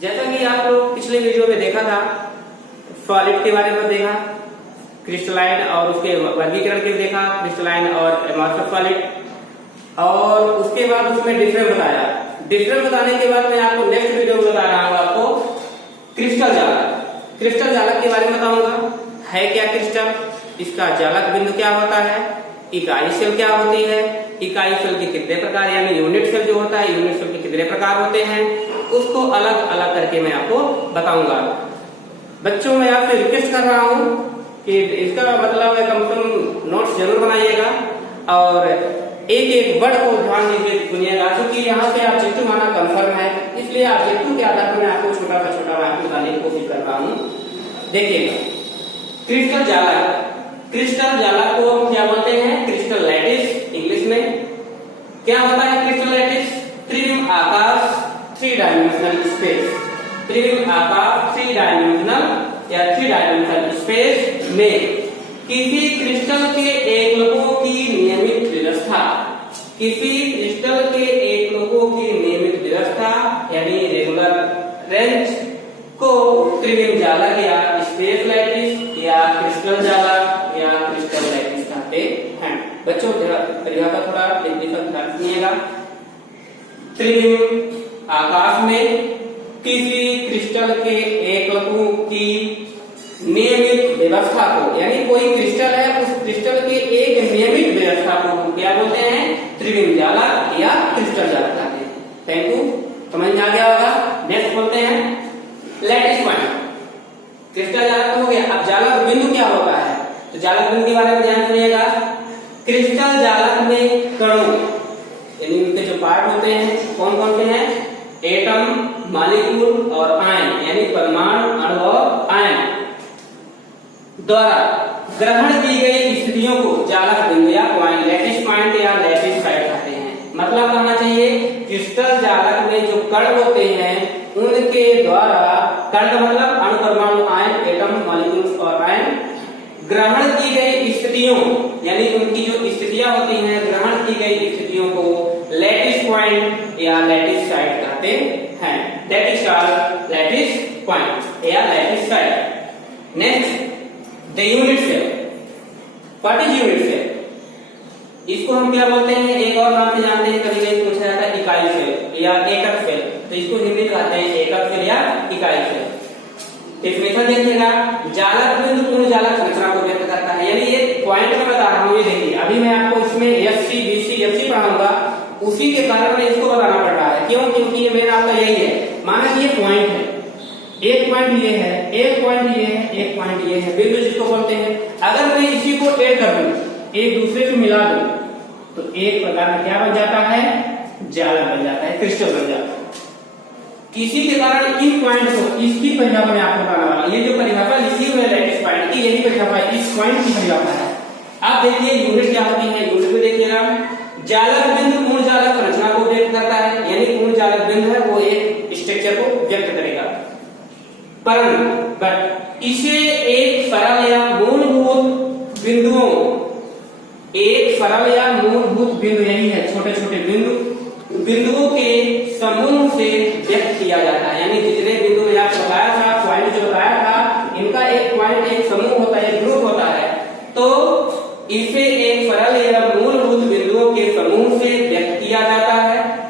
जैसा कि आप लोग पिछले वीडियो में देखा था, सॉलिड के बारे में देखा, क्रिस्टलाइन और उसके वर्गीकरण के देखा, क्रिस्टलाइन और एमॉर्फस सॉलिड, और उसके बाद उसमें डिफरेंस बताया। डिफरेंस बताने के बाद मैं आपको नेक्स्ट वीडियो में बता रहा हूँ आपको क्रिस्टल जालक। क्रिस्टल जालक के बारे में बताऊंगा, है क्या क्रिस्टल, इसका जालक बिंदु क्या होता है, इकाई सेल क्या होती है, इकाई सेल के कितने प्रकार यानी यूनिट सेल जो होता है, यूनिट सेल के कितने प्रकार होते हैं, उसको अलग अलग करके मैं आपको बताऊंगा। बच्चों मैं आपसे रिक्वेस्ट कर रहा हूँ कि इसका मतलब है कम से कम नोट्स जरूर बनाइएगा और एक एक वर्ड को ध्यान दीजिए सुनिएगा, क्योंकि यहाँ पे ऑब्जेक्टिव आना कंफर्म है, इसलिए ऑब्जेक्टिव के आधार पर मैं आपको छोटा मैं आपको बताने की कोशिश कर रहा हूँ। देखिएगा, क्रिस्टल जालक, क्रिस्टल जालक को हम क्या बोलते हैं, क्रिस्टल लैटिस इंग्लिश में। क्या होता है क्रिस्टल लैटिस? त्रिविम आकाश, थ्री डायमेंशनल स्पेस, त्रिविम आकाश थ्री डायमेंशनल या थ्री डायमेंशनल स्पेस में किसी क्रिस्टल के एकलकों की नियमित व्यवस्था, किसी क्रिस्टल के एकलकों की नियमित व्यवस्था यानी रेगुलर रेंज को त्रिविम जालक या स्पेस लैटिस या क्रिस्टल जालक या क्रिस्टल लैटिस कहते हैं। बच्चों परिभाषा थोड़ा ध्यान सुनिएगा। त्रिविम आकाश में किसी क्रिस्टल के एकलकों की नियमित व्यवस्था को, यानी कोई क्रिस्टल है उस क्रिस्टल के एक नियमित व्यवस्था को क्या बोलते हैं, त्रिविम जालक या क्रिस्टल जालक कहते हैं। थैंक यू, समझ में आ गया होगा। नेक्स्ट बोलते हैं लैटिस पॉइंट। क्रिस्टल जालक हो गया, अब जालक बिंदु क्या होता है, तो जालक बिंदु के बारे में ध्यान सुनिएगा। क्रिस्टल जालक में कणों यानी उनके जो पार्ट होते हैं कौन कौन से हैं, एटम, मॉलिक्यूल और आयन यानी परमाणु, अणु और आयन द्वारा ग्रहण की गई स्थितियों को जालक बिंदु या पॉइंट, लैटिस पॉइंट या लैटिस साइट कहते हैं। मतलब कहना चाहिए क्रिस्टल जालक में जो कण होते हैं उनके द्वारा, कण का मतलब अणु, परमाणु, आयन, एटम, मॉलिक्यूल्स और आयन, ग्रहण की गई स्थितियों यानी उनकी जो स्थितियां होती हैं, ग्रहण की गई स्थितियों को लैटिस पॉइंट या लैटिस साइट कहते हैं। That is called lattice point या lattice site. Next the unit cell. What is unit cell? इसको हम क्या बोलते हैं, एक और नाम से जानते हैं, कभी कभी पूछा जाता है इकाई सेल या एकक सेल, तो इसको हिंदी में कहते हैं एकक सेल या इकाई सेल। डेफिनेशन देखिएगा, जालक बिंदु पूर्ण जालक संरचना को व्यक्त करता है, यानी ये पॉइंट में बता रहा हूँ। ये देखिए अभी मैं आपको इसमें एफसी, बीसी, एफसी पढ़ाऊंगा, उसी के कारण में इसको बताना पड़ रहा है। क्यों? क्योंकि ये मेरा आपका यही है। माना कि ये पॉइंट है, एक पॉइंट ये है, एक पॉइंट ये है, एक पॉइंट ये है, बिंदु जिसको बोलते हैं। अगर मैं इसी को ऐड कर दूं, एक दूसरे से मिला दूं, तो एक प्रकार का क्या बन जाता है, जालक बन जाता है, क्रिस्टल बन जाता है। किसी के कारण इन पॉइंट को, इसकी परिभाषा में आपको बताने वाला, ये जो परिभाषा लिखी हुई है लैटिस पॉइंट की, यही परिभाषा है, इस पॉइंट की परिभाषा है। आप देखिए यूनिट क्या होती है, यूनिट में देखिएगा, जालक बिंदु पूर्ण जालक संरचना को व्यक्त करता है, यानी पूर्ण जालक बिंदु है वो एक स्ट्रक्चर को व्यक्त करेगा। बट इसे एक सरल या मूलभूत बिंदुओं, एक सरल या मूलभूत बिंदु यही है, छोटे छोटे बिंदुओं के समूह से व्यक्त किया जाता है। यानी जितने बिंदु में आपको बताया था, पॉइंट जो बताया था, इनका एक पॉइंट, एक समूह होता है, एक ग्रुप होता है, तो इसे एक सरल या मूलभूत बिंदुओं के समूह से व्यक्त किया जाता है।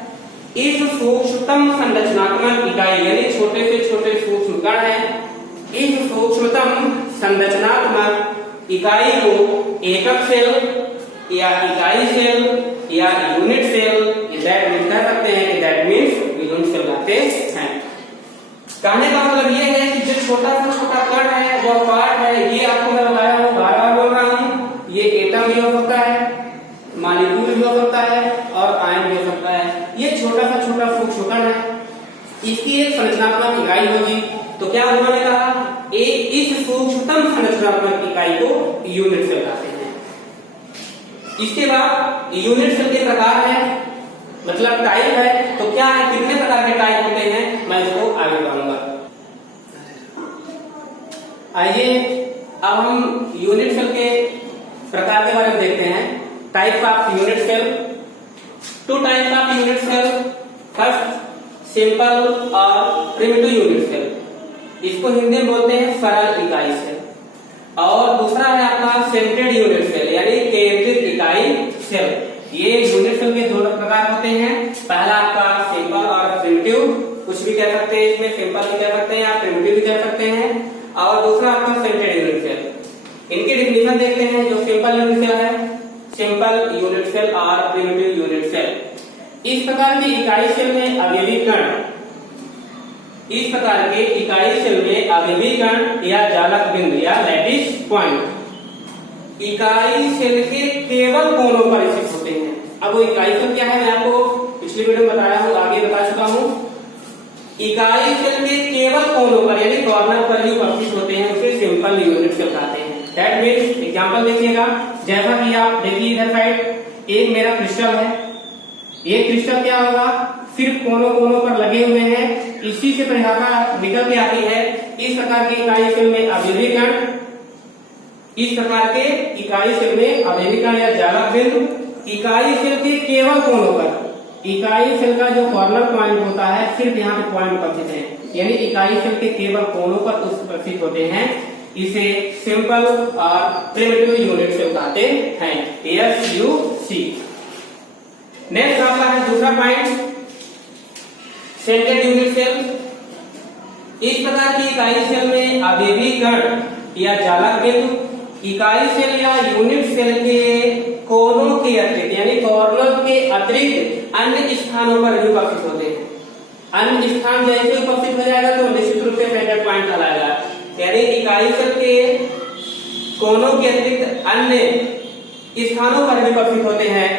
इस सूक्ष्मतम संरचनात्मक इकाई यानी छोटे से छोटे सूक्ष्म कण है, इस सूक्ष्मतम संरचनात्मक इकाई को एकक सेल या इकाई सेल या यूनिट सेल कह सकते हैं कि दैट मीन्स यूनिट सेल कहते हैं। कहने का मतलब ये है कि जो छोटा से छोटा कण है, जो पार्ट है, ये आपको मैं बताया हूँ, बार बार बोल रहा हूँ, ये एटम भी हो सकता है, मॉलिक्यूल भी हो सकता है और आयन भी हो सकता है। ये छोटा सा छोटा सूक्ष्म कण है, इसकी एक संरचनात्मक इकाई होगी, तो क्या उन्होंने कहा, इस सूक्ष्मतम संरचनात्मक इकाई को यूनिट सेल कहते हैं। इसके बाद यूनिट सेल के प्रकार है, मतलब टाइप है, तो क्या है, कितने प्रकार के टाइप होते हैं, मैं इसको आगे बताऊंगा। आइए अब हम यूनिट सेल के प्रकार के बारे में देखते हैं। Type of unit cell, two type of unit cell, first simple और प्रिमिटिव यूनिट सेल। इसको हिंदी में बोलते हैं सरल इकाई सेल। और दूसरा है आपका सेंट्रेड यूनिट सेल यानी केंद्रित इकाई सेल। ये यूनिट सेल के दो प्रकार होते हैं। पहला आपका सिंपल और प्रिमिटिव, कुछ भी कह सकते हैं इसमें, सिंपल भी कह सकते हैं या प्रिमिटिव भी कह सकते हैं। और दूसरा आपका सेंट्रेड यूनिट सेल। इनकी डिफिनेशन देखते हैं। जो सिंपल यूनिट सेल है, सिंपल यूनिट सेल और प्रिमिटिव यूनिट सेल। इस प्रकार की इकाई सेल में अवयवीकरण, इस प्रकार के इकाई सेल में अवयवीकरण या जालक बिंदु या लैटिस पॉइंट इकाई सेल के केवल कोनों पर स्थित होते हैं। अब वो इकाई सेल क्या है मैं आपको पिछली वीडियो में बताया हूँ, आगे बता चुका हूँ। इकाई सेल के केवल कोनों पर यानी कॉर्नर पर ही उपस्थित होते हैं, उसे सिंपल यूनिट सेल कहते हैं। दैट मीन्स एग्जांपल देखिएगा, जैसा कि आप देखिए इधर साइड एक मेरा क्रिस्टल है। ये क्रिस्टल क्या होगा, सिर्फ कोनों कोनों पर लगे हुए हैं। इसी से परिभाषा निकल के आती है। इस प्रकार के इकाई सेल में अवयवीकरण, इस प्रकार के इकाई सेल में अवयवीकरण या जालक बिंदु इकाई सेल के केवल कोनों पर, इकाई सेल का जो कॉर्नर पॉइंट होता है सिर्फ यहाँ पे पॉइंट उपस्थित है, यानी इकाई सेल के केवल कोनों पर उपस्थित होते हैं। इसे सिंपल और प्रिमिटिव यूनिट सेल कहते हैं, SUC। नेक्स्ट आपका है दूसरा पॉइंट, सेंट्रेड यूनिट सेल। इस प्रकार की इकाई सेल में अवयवीकरण या जालक बिंदु इकाई सेल या यूनिट सेल के कोनों के अतिरिक्त यानी कॉर्नर के अतिरिक्त अन्य स्थानों पर भी उपस्थित होते हैं। अन्य स्थान जैसे उपस्थित हो जाएगा तो निश्चित रूप से सेंट्रेड पॉइंट कहलाएगा। यानी इकाई सेल के कोनों के अतिरिक्त अन्य स्थानों पर भी उपस्थित होते हैं,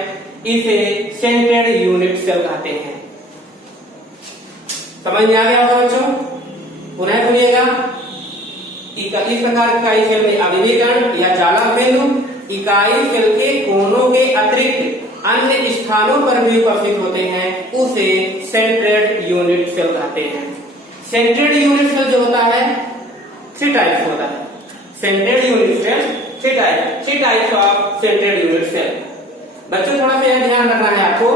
इसे सेंट्रेड यूनिट सेल कहते हैं। समझ में आ गया होगा बच्चों? पुनः सुनिएगा, इस प्रकार इकाई सेल में अवयवीकरण या जालक बिंदु इकाई सेल के कोनों के अतिरिक्त अन्य स्थानों पर भी उपस्थित होते हैं, उसे सेंट्रेड यूनिट सेल कहते हैं। सेंट्रेड यूनिट सेल जो होता है 3 टाइप्स होता है। Centred unit cell 3 types of centred unit cell. बच्चों थोड़ा सा यह ध्यान रखना है आपको।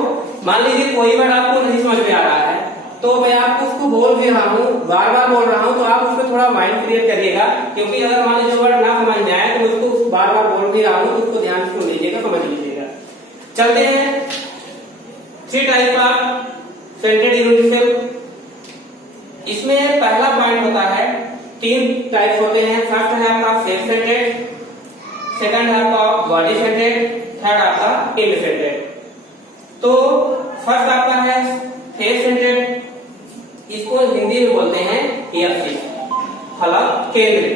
मान लीजिए कोई वर्ड आपको नहीं समझ में आ रहा है तो मैं आपको उसको बोल भी रहा हूँ, बार बार बोल रहा हूँ, तो आप उसको थोड़ा माइंड क्रिएट करिएगा। क्योंकि अगर मान लीजिए वर्ड ना समझ में आए तो उसको बार बार बोल भी रहा हूँ, तो उसको ध्यान से सुन लीजिएगा, समझ लीजिएगा। चलते हैं 3 type of centred unit cell. इसमें पहला पॉइंट होता है, 3 टाइप्स होते हैं। फर्स्ट है आपका सेल्फ सेंट्रेड, सेकंड है आपका बॉडी सेंट्रेड, थर्ड आपका इंड सेंट्रेड। तो फर्स्ट आपका है फेस सेंट्रेड, इसको हिंदी में बोलते हैं FC, फलक केंद्र।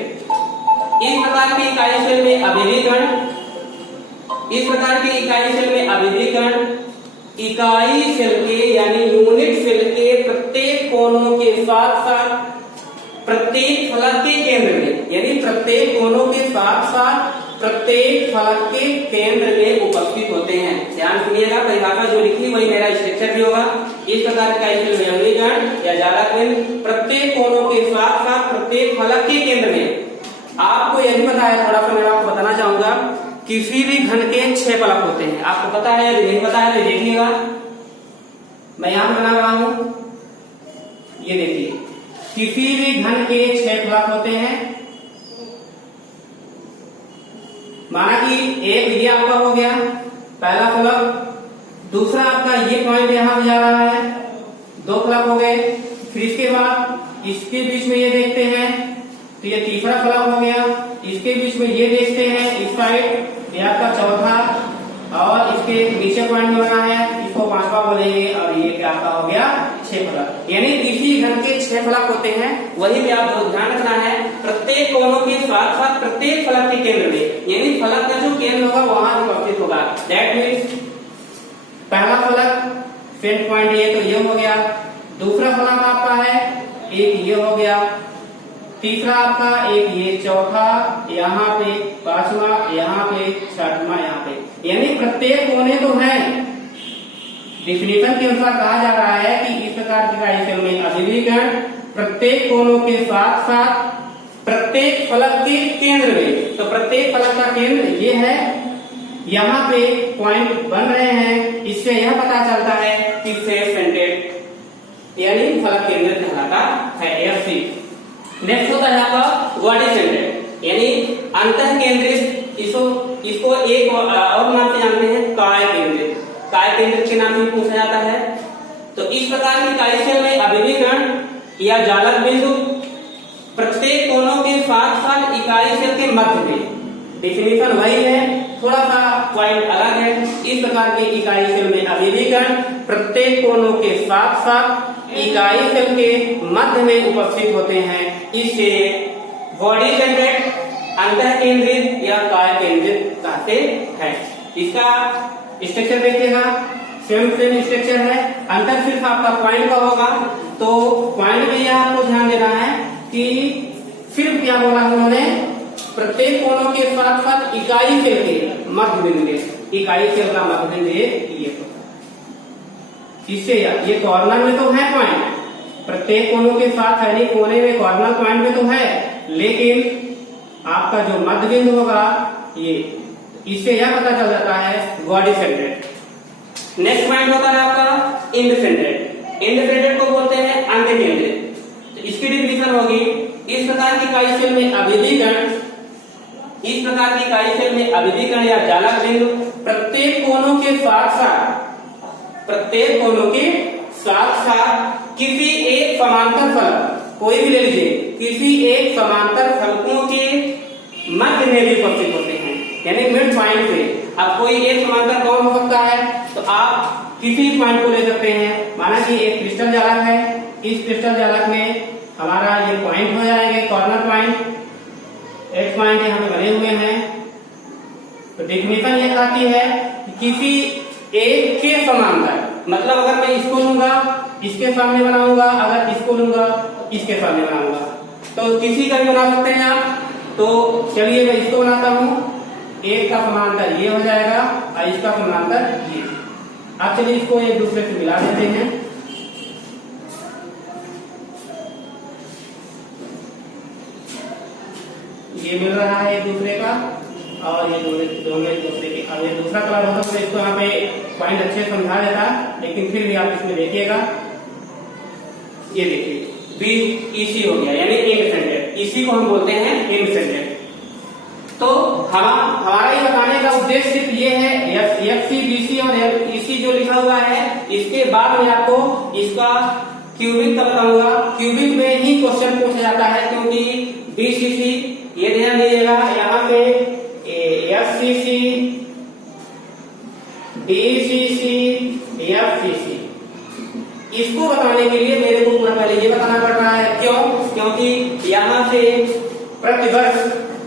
इस प्रकार की इकाई सेल में अवयवीकरण, इस प्रकार की इकाई सेल में अवयवीकरण इकाई सेल के यानी यूनिट सेल के प्रत्येक कोनों के साथ साथ प्रत्येक फलक के केंद्र में, यानी प्रत्येक कोनों के साथ साथ प्रत्येक फलक के केंद्र में उपस्थित होते हैं। ध्यान सुनिएगा, परिभाषा जो लिखी वही मेरा स्ट्रक्चर भी होगा। इस प्रकार का अवयवीकरण या जालक बिंदु प्रत्येक कोनों के साथ साथ प्रत्येक फलक के केंद्र में। आपको यह भी पता है, थोड़ा सा मैं आपको बताना चाहूंगा, किसी भी घन के 6 फलक होते हैं। आपको पता है, यदि नहीं पता है तो देखिएगा, मैं यहां बना रहा हूं, ये देखिए, किसी भी घन के 6 फलक होते हैं। माना कि एक ये आपका हो गया पहला फलक, दूसरा आपका ये पॉइंट यहां जा रहा है, 2 फलक हो गए। फिर इसके बाद इसके बीच में ये देखते हैं तो ये तीसरा फलक हो गया। इसके बीच में ये देखते हैं इस साइड, ये आपका चौथा, और इसके नीचे पॉइंट बना है, इसको 5वां बोलेंगे, और ये क्या आपका हो गया 6 फलक। यानी इसी घन के 6 फलक होते हैं। वही में आपको ध्यान रखना है, प्रत्येक कोनों के साथ साथ प्रत्येक फलक के केंद्र में, यानी फलक का जो केंद्र होगा वहां उपस्थित होगा। दैट मीन्स पहला फलक सेंट पॉइंट ये, तो ये हो गया। दूसरा फलक आपका है एक ये हो गया, तीसरा आपका एक ये, चौथा यहाँ पे, 5वां यहाँ पे, 6वां यहाँ पे। यानी प्रत्येक कोने तो है। डिफिनेशन के अनुसार कहा जा रहा है कि इस प्रकार की इकाई सेल में अवयवीकरण प्रत्येक कोनों के साथ साथ प्रत्येक फलक के केंद्र में। तो प्रत्येक फलक का केंद्र ये है, यहाँ पे पॉइंट बन रहे हैं। इससे यह पता चलता है कि सेल्फ सेंट्रेड यानी फलक केंद्रित कहलाता है, एफसी। नेक्स्ट होता है आपका बॉडी सेंटर्ड यानी अंतः केंद्रित, इसको एक और नाम से जानते हैं, काय केंद्रित। काय केंद्रित के नाम से पूछा जाता है। तो इस प्रकार की इकाई सेल में अभिविकर्ण या जालक बिंदु प्रत्येक कोनों के साथ साथ इकाई सेल के मध्य में, डेफिनेशन वही है, थोड़ा सा पॉइंट अलग है। इस प्रकार की इकाई सेल में अभिविकर्ण प्रत्येक कोनों के साथ साथ इकाई सेल के मध्य में उपस्थित होते हैं। इससे बॉडी सेंटर्ड, अंतः केंद्रित या काय केंद्रित कहते हैं। इसका स्ट्रक्चर देखिएगा, सेम स्ट्रक्चर है। अंतर सिर्फ आपका पॉइंट का होगा, तो पॉइंट में यह आपको ध्यान देना है कि सिर्फ क्या बोला उन्होंने, प्रत्येक कोनों के साथ साथ इकाई सेल के मध्य बिंदु, इकाई सेल का मध्य बिंदु ये इससे ये कॉर्नर में तो है पॉइंट, प्रत्येक कोनों के साथ यानी कोने में कॉर्नर पॉइंट में तो है, लेकिन आपका जो मध्य बिंदु होगा ये, इससे यह पता चल जाता है बॉडी सेंटर्ड। नेक्स्ट पॉइंट होता है आपका इंड सेंटर्ड। इंड सेंटर्ड को बोलते हैं अंत केंद्रित। तो इसकी डिफिनेशन होगी, इस प्रकार की इकाई सेल में अभिविकर्ण, इस प्रकार की इकाई सेल में अभिविकर्ण या जालक बिंदु प्रत्येक कोनों के साथ साथ किसी एक समांतर फलक, कोई भी ले लीजिए, किसी एक समांतर फलकों के मध्य में भी उपस्थित होते हैं, यानी मिड पॉइंट पे। अब कोई एक समांतर कौन हो सकता है, तो आप किसी पॉइंट को ले सकते हैं। माना कि एक क्रिस्टल जालक है, इस क्रिस्टल जालक में हमारा ये पॉइंट हो जाएंगे, कॉर्नर पॉइंट, एक पॉइंट यहाँ पे बने हुए हैं। तो डेफिनेशन ये कहती है कि किसी एक के समांतर, मतलब अगर मैं इसको लूंगा इसके सामने बनाऊंगा, अगर इसको लूंगा तो इसके सामने बनाऊंगा, तो किसी का भी बना सकते हैं आप। तो चलिए मैं इसको बनाता हूँ, एक का समांतर ये हो जाएगा और इसका समांतर ये। अब चलिए इसको एक दूसरे से मिला देते हैं। ये मिल रहा है एक दूसरे का, और ये दोनों एक दूसरे के। अब ये दूसरा कलर होता तो इसको यहाँ पे पॉइंट अच्छे समझा देता, लेकिन फिर भी आप इसमें देखिएगा, ये देखिए बी इसी हो गया, यानी इंड सेंटर्ड। इसी को हम बोलते हैं इंड सेंटर्ड। तो हमारा ये बताने का उद्देश्य सिर्फ ये है, एफसी, बीसी और ईसी जो लिखा हुआ है, इसके बाद में आपको इसका क्यूबिक का बताऊंगा। क्यूबिक में ही क्वेश्चन पूछा जाता है, क्योंकि बीसीसी, ये ध्यान दीजिएगा, यहाँ पे एफसीसी, बीसीसी, एफसीसी, इसको बताने के लिए मेरे को पूरा पहले ये बताना पड़ रहा है। क्यों? क्योंकि यहाँ से प्रतिवर्ष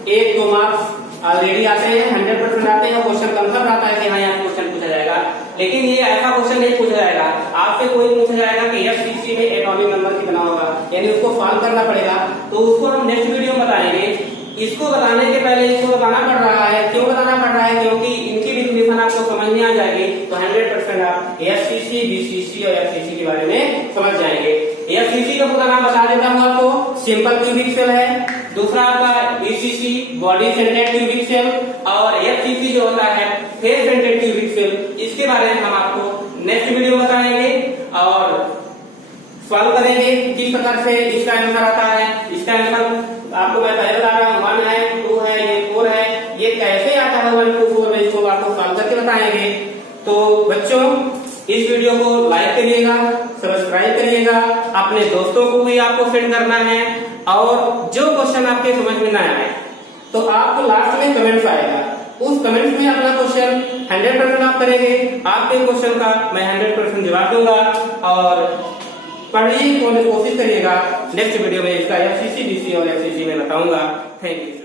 1-2 मार्क्स ऑलरेडी आते हैं, 100% आते हैं, क्वेश्चन कंफर्म आता है कि हाँ यहाँ क्वेश्चन पूछा जाएगा। लेकिन ये ऐसा क्वेश्चन नहीं पूछा जाएगा, आपसे कोई पूछा जाएगा कि एफसीसी में एटॉमिक नंबर कितना होगा, यानी उसको सॉल्व करना पड़ेगा। तो उसको हम नेक्स्ट वीडियो में बताएंगे। इसको बताने के पहले इसको बताना पड़ रहा है। क्यों बताना पड़ रहा है? क्योंकि इनकी डिफिनेशन आपको समझ में आ जाएगी, तो 100% आप एफसीसी, बीसीसी और एफसीसी के बारे में समझ जाएंगे। एफसीसी का पूरा नाम बता देता हूँ आपको, सिंपल क्यूबिक सेल है। दूसरा आपका BCC body centred cubic cell, और एफसीसी जो होता है फेस सेंटर्ड क्यूबिक सेल। इसके बारे में हम आपको नेक्स्ट वीडियो बताएंगे और सॉल्व करेंगे किस प्रकार से इसका आंसर आता है। इसका आंसर आपको मैं पहले बता रहा हूँ, 1 है, 2 है, ये 4 है, ये कैसे आता है 1 to 4 में, इसको आपको सॉल्व करके बताएंगे। तो बच्चों, इस वीडियो को लाइक करिएगा, सब्सक्राइब करिएगा, अपने दोस्तों को भी आपको सेंड करना है, और जो क्वेश्चन आपके समझ में ना आए तो आपको लास्ट में कमेंट्स आएगा, उस कमेंट्स में अपना क्वेश्चन 100% आप करेंगे। आपके क्वेश्चन का मैं 100% जवाब दूंगा, और पढ़िए, कोशिश करिएगा। नेक्स्ट वीडियो में इसका एफसीसी, बीसी और एफसीसी में बताऊंगा। Thank you.